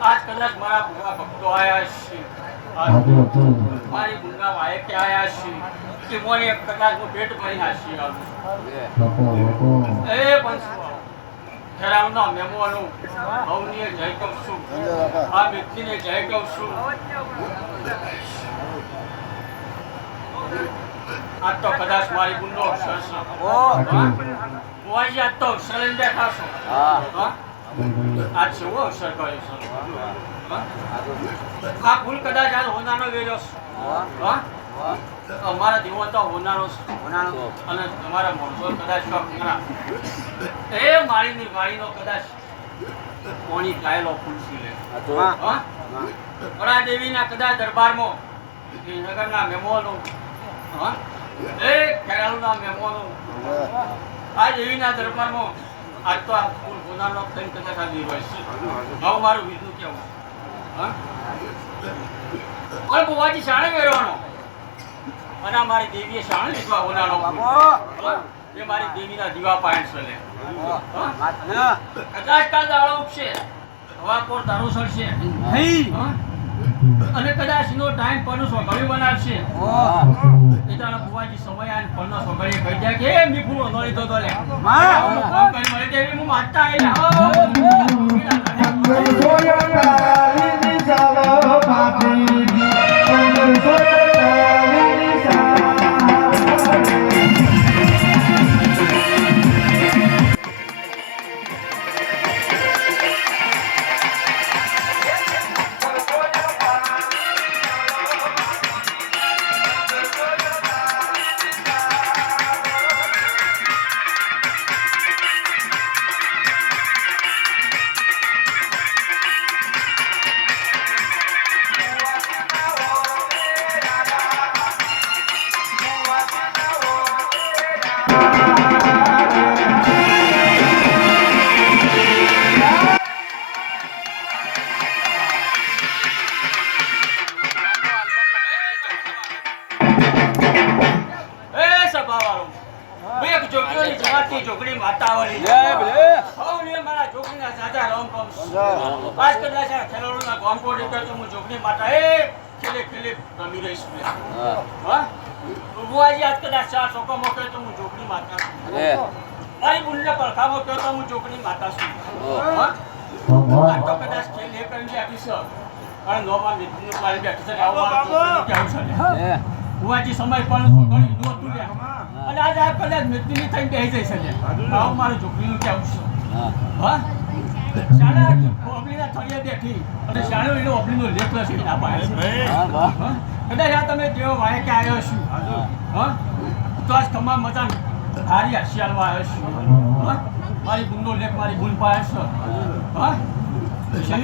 आज कदाच मारा भुवा भक्तो आया છે મારી ગુંગા વાય કે આયા છે કે મોને કદાચ નું પેટ ભરી નાખી એ પંચવા ખેરાવનો મેમોનો હવનીય જય કહું છું આ વ્યક્તિને જય કહું છું આ તો કદાચ મારી ગુંડો અક્ષર છે મોવાજી આ તો અક્ષર લઈને બેઠા છો હા आज से वो अवसर करे आ फूल कदाच आज होनानो वेलो हां અમારા જીવન તો હોનારો અને તમારા મોણસો કદાચ કરા એ માળીનો કદાચ કોની કાયલો ફૂલસી લે હા ઓરા દેવીના કદાચ દરબારમાં એ નગરના મેમોનો હા એ ખેરાલુના મેમોનો આ દેવીના દરબારમાં आज तो आप होनानो थઈને કદાચ આવી હોય છે હવે મારું વિધું કેવું હા ઓય બુવાજી શાણે વેરવાનો અને મારી દેવીએ શાણે લીધવા હોનાનો એ મારી દેવીના દીવા પાયણ છે લે હા કદાચ કાલ દાડો ઉપશે હવા પર તારો સરશે નહીં અને કદાચ નો ટાઈમ પરનો સોગળી બનાવશે એટાના બુવાજી સમય આન પરનો સોગળી કહી જાય કે મી પૂરો નળી તો લે માં ફોન કરી મને દેવી હું માતા આયા જોગણી માતા વાળી જય ભલે હવને મારા જોગણીના સાજા રામ કોમ આજ કદાચ ખેલોડના ગામકોડી કે તો હું જોગણી માતા એ ખેલે ખેલે રમી રહીશ હા બુવાજી આજ કદાચ ચાર સોકો મોકે તો હું જોગણી માતા અરે મારી બુનને પરખામો કે તો હું જોગણી માતા છું હા આ તો કદાચ ખેલ એ કરીને આપી છે અને નોમાં મિત્રનું પાણી બેઠી છે આવો મારું કેવું છે બુવાજી સમય પણ ઘણી નો તું લે અને આજ આ કદાચ મિત્રની થઈને બેહી જઈ શકે આવ મારું છોકરીનું કેવું છે હા શાળા ઓબલીના થોડીએ બેઠી અને શાળો એનો ઓબલીનો લેખ લખી ના પાડે હા કદાચ આ તમે જેવો વાય કે આવ્યો છું હા તો આજ તમામ મજાન હારી આશિયાલમાં આવ્યો છું હા મારી બુનનો લેખ મારી બુન પાસે છે હા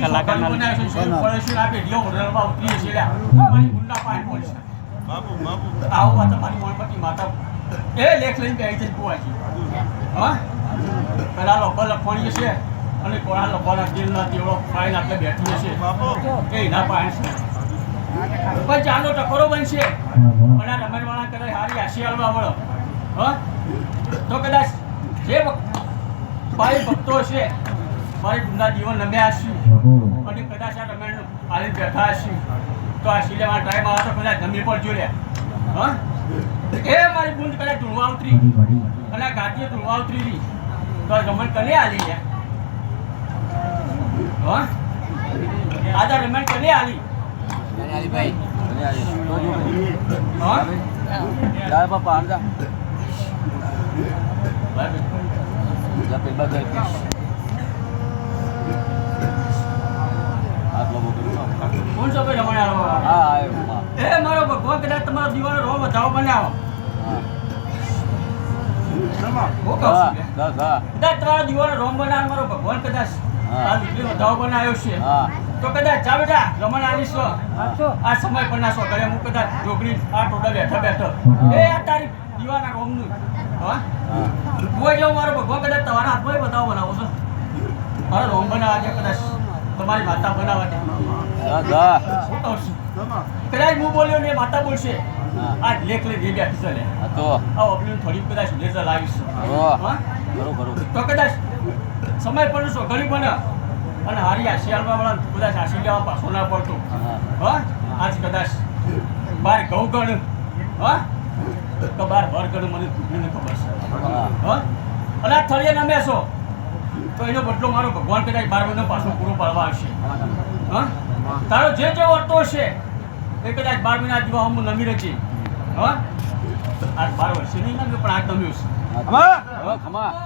કલાકાર બનાવ્યો છે શું પડે છે આ વિડિયો હોટલમાં ઉતરી છે મારી બુનના પાસે પડશે બાબુ આવો આ તમારી મોણપતિ માતા એ લેખ લઈને બેહી છે બુવાજી હા પેલા લોકો લખવાની છે અને કોણા લોકોના દિલના તેવડો ફાઈન આપણે બેઠી છે એ ના પાય છે પણ ચાલો ટકોરો બનશે અને આ રમણવાળા કરે હારી આશીર્વાદ મળો હા તો કદાચ જે ભાઈ ભક્તો છે મારી ગુંડા જીવન નમ્યા છે અને કદાચ આ રમણ આલી બેઠા છે તો આ સિલેમાં ટાઈમ આવે તો કદાચ જમી પર જોડ્યા હા એ મારી બુંદ કદાચ ધૂળવા ઉતરી અને આ ગાડીએ ધૂળવા ઉતરી રહી તો આ રમણ કને આલી યાર હા આજા રમણ કને આલી ભાઈ હા જા બાપા આંજા જા પેલા ગઈ હાથ લોબો કોણ છો ભાઈ રમણ આલો હા આયો એ મારો ભગવાન કદાચ તમારો દીવાનો રો વધાવો બનાવો હું કહું છું કદાચ તમારો દીવાનો રોમ બનાવ મારો ભગવાન કદાચ આ દીકરી વધાવો બનાવ્યો છે હા તો કદાચ જા બેટા રમણ આલીશ આ સમય પર ના સો ઘરે હું કદાચ જોગણી આ ટોડા બેઠા બેઠો એ આ તારી દીવાના રોમનું હા કોઈ જો મારો ભગવાન કદાચ તમારા હાથમાં બતાવો બનાવો છો મારો રોમ બનાવવા દે કદાચ તમારી માતા બનાવવા દે જા શું કહું છું કદાચ હું બોલ્યો ને માતા બોલશે આ લેખ લઈ દે બેઠી ચાલે આ તો આ ઓપલીન થોડી કદાચ લેઝર લાવીશ હા બરોબર તો કદાચ સમય પર સો ઘણી બને અને હારી આ શિયાળમાં વાળા કદાચ આશી લેવા પાછો ના પડતો હા આજ કદાચ બાર ઘઉં ગણ હા તો બાર ભર ગણ મને મને ખબર છે હા અને આ થળિયે નમે છો તો એનો બદલો મારો ભગવાન કદાચ 12 મહિનો પાછો પૂરો પાડવા આવશે હા તારો જે જે વર્તો છે એ કદાચ 12 મહિના દીવા હું નમી રચી હા આ 12 વર્ષે નહીં નમ્યો પણ આ નમ્યો છે ખમા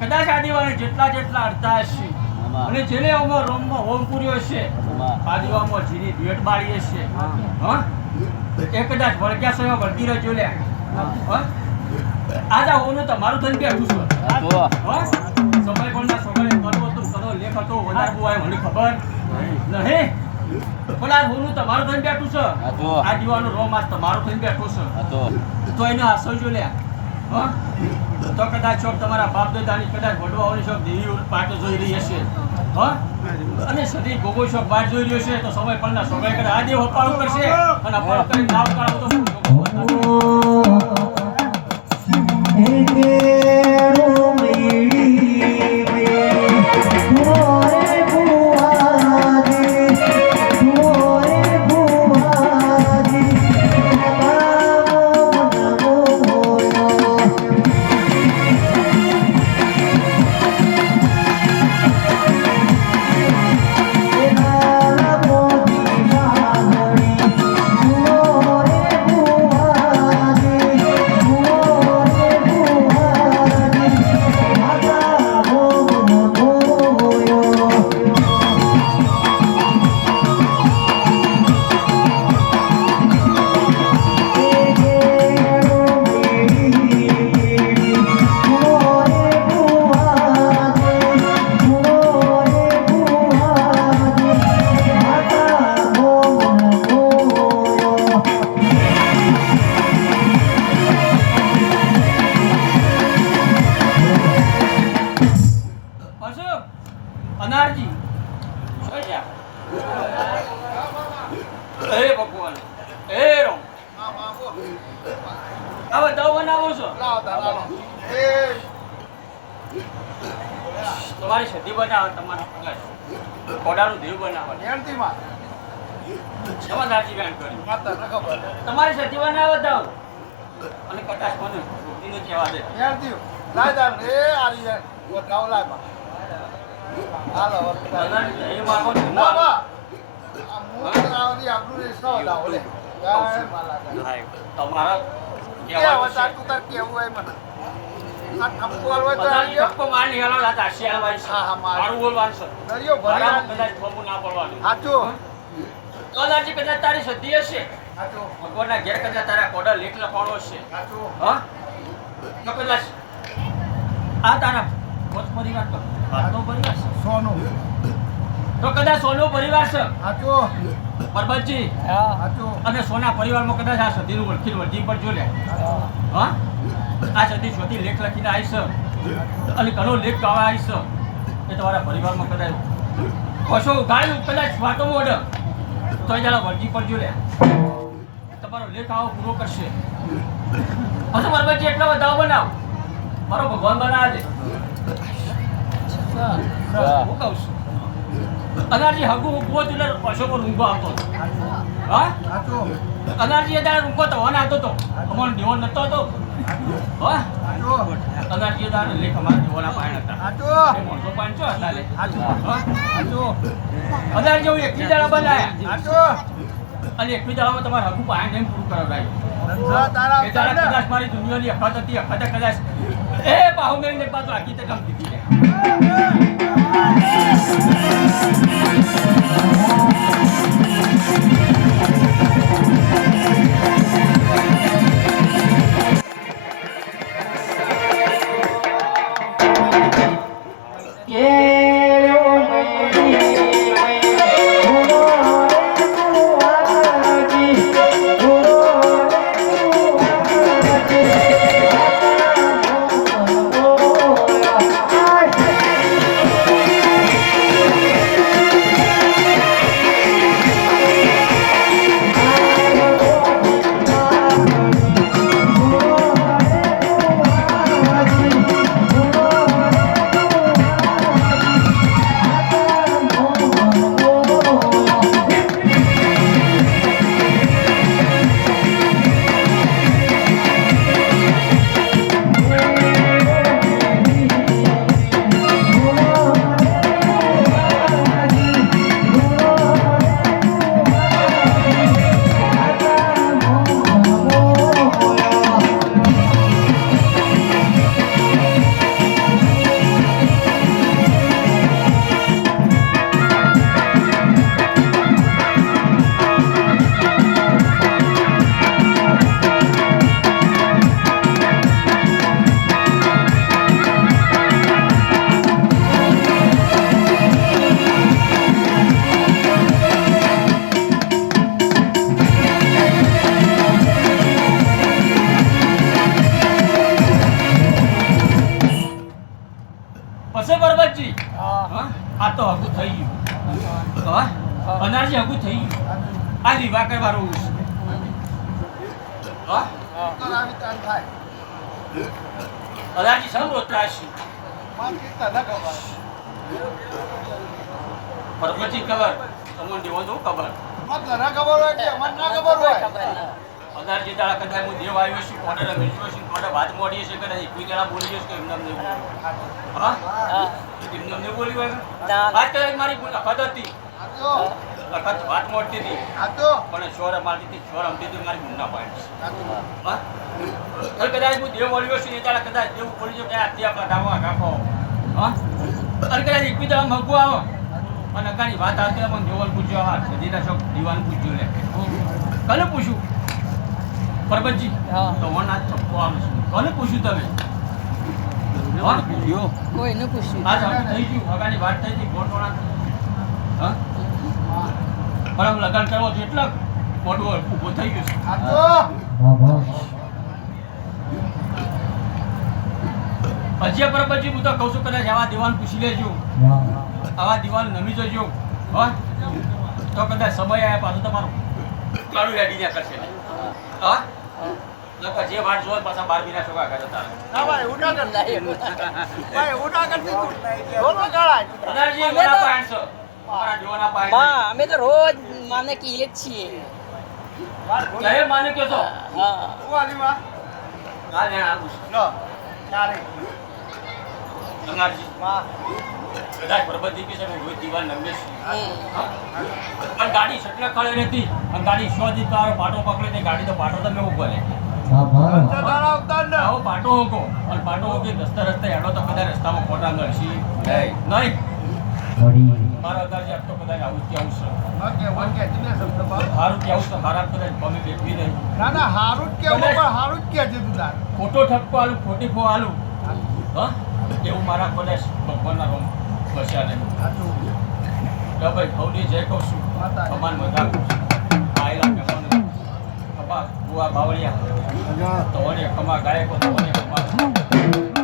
કદાચ આદિવાળી જેટલા જેટલા અડતા હશે અને જેને અમાર રોમમાં હોમ પૂર્યો છે આદિવામાં જીની ભેટ બાળી હશે હા એ કદાચ વળગ્યા સોયા વળગી રહ્યો લે હા આજા હોનું તમારું ધન બેઠું છે હા સમય કોણના છોકરે કરવો તો કરો લેખ હતો વધારે બોવાય મને ખબર નહીં પણ આ હોનું તમારું ધન બેઠું છે આ દીવાનો રોમ આજ તમારું ધન બેઠું છે તો એને આસો જો લે હા તો કદાચ શોખ તમારા બાપ દાદાની કદાચ વડવાઓની શોખ દેવી પાટો જોઈ રહી હશે હા અને સદી ગોગો શોખ બાર જોઈ રહ્યો છે તો સમય પરના સોગાઈ કરે આ દેવ અપાળું કરશે અને અપાળું કરીને નાવ કાઢો તો શું હવે દવ બનાવો છો તમારી સદી બનાવો તમારા કોડાનું દેવ બનાવો સમાધાનજી બેન કરી તમારી સદી બનાવો દવ અને કટાશ મને છોકરીને કહેવા દે એ માગો તમારા ઠપકો મારી હેલો દાદા શિયાળવાળી મારું બોલવાનું છે મારામાં કદાચ ઠપકો ના પડવાનું કદાચ કદાચ તારી સદી હશે ભગવાનના ઘેર કદાચ તારા કોડા લેખ લખવાનો હશે હા તો કદાચ આ તારા પોત પરિવાર તો આનો પરિવાર છે સોનો તો કદાચ સોનો પરિવાર છે પરબતજી અને સોના પરિવારમાં કદાચ આ સદીનું વળખી વળજી પર જો લે હા આ સદી શોધી લેખ લખીને આવી છે અને ઘણો લેખ ગાવા આવી છે એ તમારા પરિવારમાં કદાચ કશો ગાયું કદાચ વાતો મોડ તો એ જરા વળજી પર જો લે તમારો લેખ આવો પૂરો કરશે હશે પરબતજી એટલા બધા બનાવ મારો ભગવાન બનાવે હું કહું છું અનારજી હગું ઊંઘો તો એટલે અશોકો ઊંઘો આવતો હા અનારજી ત્યારે ઊંઘો તો વન આવતો હતો અમારો દેવો નતો હતો હા અનારજી ત્યારે લેખ અમારા દેવોના પાણી હતા એ મોણસો પાણી ચો હતા લે અનારજી હું એકલી દાડા બનાયા અને એકલી દાડામાં તમારે હગું પાણી જઈને પૂરું કરાવડાયું એ દાડા કદાચ મારી દુનિયાની અફત હતી અફતે કદાચ એ પાહુ મેળને પાછું આખી તે ગમતી હતી પરબતજી આ તો હગું થઈ ગયું અનારજી હગું થઈ ગયું આ લીવા કરવાનું અનારજી સૌ રોતરાશી પરબતજી ખબર તમને દેવો દઉં ખબર અનારજી દાડા કદાચ હું દેવ આવ્યો છું કોને રમેશ્યો છું કોને વાત મોડી છે કદાચ એકવી જણા બોલી જશે કે એમને નહીં હા એમને નહીં બોલી હોય વાત કદાચ મારી અખત હતી અખત વાત મોડતી હતી પણ છોર મારતી હતી છોર અમતી હતી મારી ગુના પાડી હા કદાચ હું દેવ બોલ્યો છું એ દાડા કદાચ દેવ બોલી જો કે આ ત્યાં કઢાવો કાપો હા અને કદાચ એકવી જણા મગવું આવો અને અગાની વાત આવતી મને દેવન પૂછ્યો હા સદીના શોખ દીવાન પૂછ્યું લે કને પૂછ્યું પરબતજી તો મને આ ચપ્પો આવે છે કોને પૂછ્યું તમે કોઈને પૂછ્યું આજ હવે થઈ ગયું હગાની વાત થઈ હતી ગોઠવણા હા પણ આમ લગન કરવો તો એટલા મોટું ઊભો થઈ ગયું છે હજી પરબતજી હું તો કહું છું કદાચ આવા દીવાન પૂછી લેજો આવા દીવાન નમી જજો હા તો કદાચ સમય આવ્યા પાછું તમારું કાળું યાદી ત્યાં કરશે હા નકર જે વાટ જોવે પાછા 12 મહિના છોકરા કરે તારે. ના ભાઈ ઉડાગર ભાઈ ઉડાગર થી બોલો કાળા અનારજી મોના પાણ છો. અમારા જોવાના પાણ નહીં. માં અમે તો રોજ માને કહીએ જ છીએ. જય માને કયો છો? હા ઉવાની માં હા ને આવું છે. લો ચારે અનારજી માં કદાચ બરબદી કે છે ને રોજ દીવાન નમેશ. હમ. પણ ગાડી સટલે ખડે રહેતી અને ગાડી શોધી તારો પાટો પકડે તે ગાડી તો પાટો તમે ઉભો લે. દાડા ઉતાર ને આવો પાટો હોકો અને પાટો હોકી રસ્તે હેડો તો કદાચ રસ્તામાં ખોટા મળશી નહીં. મારા અગાજી આપ તો કદાચ આવું જ કેવું છે. ઓકે જીને શબ્દ બાપ હારું કેવું તો હારા કદાચ પમે બેઠવી નહીં. ના ના હારું જ કેવું પણ હારું જ કે છે તું તાર ખોટો ઠપકો આલું ખોટી ફો આલું હા એવું મારા કદાચ ભગવાનના રોમ બસ્યા નહીં. સાચું તો ભાઈ હવની જય કહું છું માતા સમાન મજાક આયેલા મહેમાનો ખબા બુઆ બાવળિયા તો ખમા ગાયકો તો ખમા